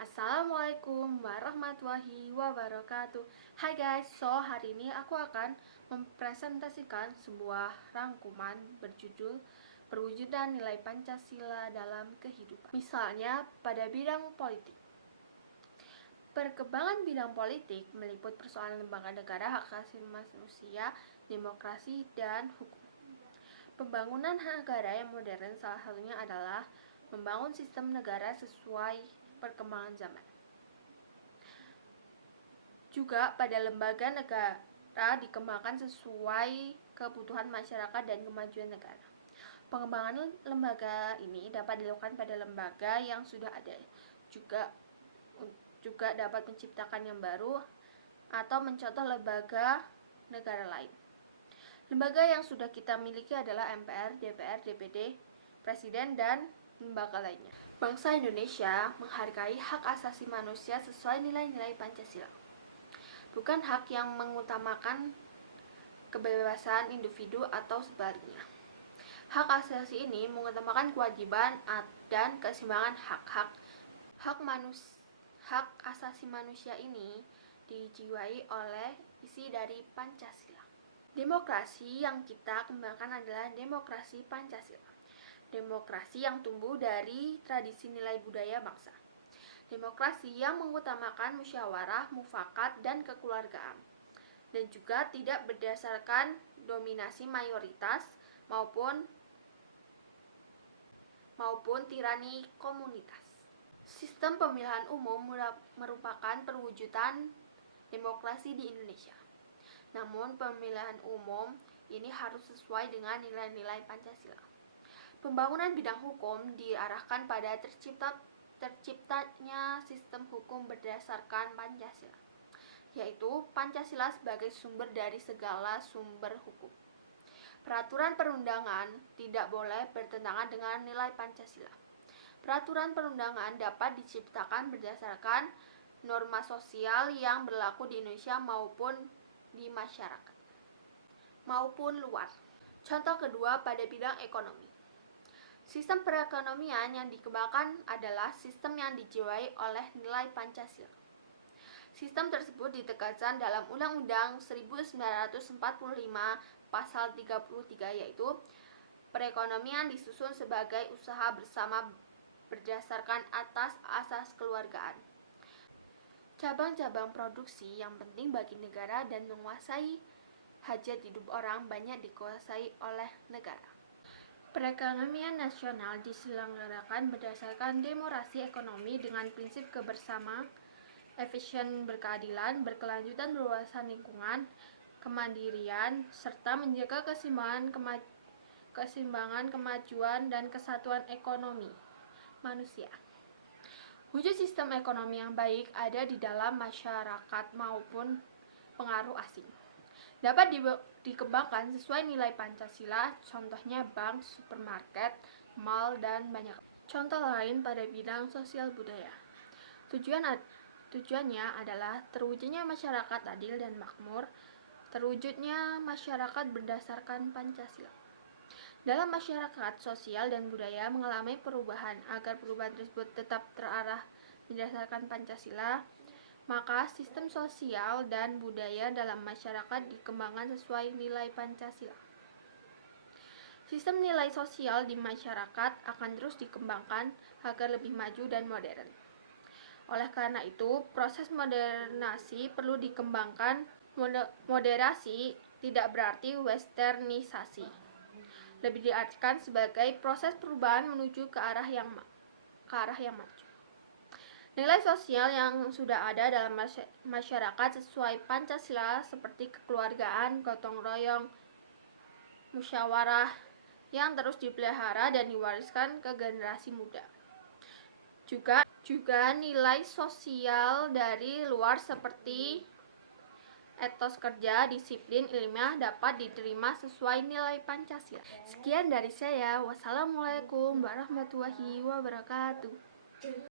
Assalamualaikum warahmatullahi wabarakatuh. Hai guys, hari ini aku akan mempresentasikan sebuah rangkuman berjudul Perwujudan Nilai Pancasila dalam Kehidupan. Misalnya pada bidang politik. Perkembangan bidang politik meliput persoalan lembaga negara, hak asasi manusia, demokrasi, dan hukum. Pembangunan negara yang modern salah satunya adalah membangun sistem negara sesuai perkembangan zaman. Juga pada lembaga negara dikembangkan sesuai kebutuhan masyarakat dan kemajuan negara. Pengembangan lembaga ini dapat dilakukan pada lembaga yang sudah ada. Juga dapat menciptakan yang baru atau mencontoh lembaga negara lain. Lembaga yang sudah kita miliki adalah MPR, DPR, DPD, Presiden, dan lembaga lainnya. Bangsa Indonesia menghargai hak asasi manusia sesuai nilai-nilai Pancasila. Bukan hak yang mengutamakan kebebasan individu atau sebaliknya. Hak asasi ini mengutamakan kewajiban dan keseimbangan hak asasi manusia ini dijiwai oleh isi dari Pancasila. Demokrasi yang kita kembangkan adalah demokrasi Pancasila. Demokrasi yang tumbuh dari tradisi nilai budaya bangsa. Demokrasi yang mengutamakan musyawarah, mufakat, dan kekeluargaan. Dan juga tidak berdasarkan dominasi mayoritas maupun tirani komunitas. Sistem pemilihan umum merupakan perwujudan demokrasi di Indonesia. Namun pemilihan umum ini harus sesuai dengan nilai-nilai Pancasila. Pembangunan bidang hukum diarahkan pada terciptanya sistem hukum berdasarkan Pancasila, yaitu Pancasila sebagai sumber dari segala sumber hukum. Peraturan perundangan tidak boleh bertentangan dengan nilai Pancasila. Peraturan perundangan dapat diciptakan berdasarkan norma sosial yang berlaku di Indonesia maupun di masyarakat, maupun luar. Contoh kedua pada bidang ekonomi. Sistem perekonomian yang dikembangkan adalah sistem yang dijiwai oleh nilai Pancasila. Sistem tersebut ditegaskan dalam Undang-Undang 1945 Pasal 33, yaitu perekonomian disusun sebagai usaha bersama berdasarkan atas asas kekeluargaan. Cabang-cabang produksi yang penting bagi negara dan menguasai hajat hidup orang banyak dikuasai oleh negara. Perekonomian nasional diselenggarakan berdasarkan demokrasi ekonomi dengan prinsip kebersamaan, efisien, berkeadilan, berkelanjutan, berwawasan lingkungan, kemandirian, serta menjaga keseimbangan, kemajuan, dan kesatuan ekonomi manusia. Wujud sistem ekonomi yang baik ada di dalam masyarakat maupun pengaruh asing. Dapat dikembangkan sesuai nilai Pancasila, contohnya bank, supermarket, mal, dan banyak. Contoh lain pada bidang sosial budaya. Tujuannya adalah terwujudnya masyarakat adil dan makmur, terwujudnya masyarakat berdasarkan Pancasila. Dalam masyarakat, sosial dan budaya mengalami perubahan. Agar perubahan tersebut tetap terarah berdasarkan Pancasila, maka sistem sosial dan budaya dalam masyarakat dikembangkan sesuai nilai Pancasila. Sistem nilai sosial di masyarakat akan terus dikembangkan agar lebih maju dan modern. Oleh karena itu, proses modernisasi perlu dikembangkan. Moderasi tidak berarti westernisasi. Lebih diartikan sebagai proses perubahan menuju ke arah yang maju. Nilai sosial yang sudah ada dalam masyarakat sesuai Pancasila seperti kekeluargaan, gotong royong, musyawarah yang terus dipelihara dan diwariskan ke generasi muda. Juga nilai sosial dari luar seperti etos kerja, disiplin, ilmiah dapat diterima sesuai nilai Pancasila. Sekian dari saya. Wassalamualaikum warahmatullahi wabarakatuh.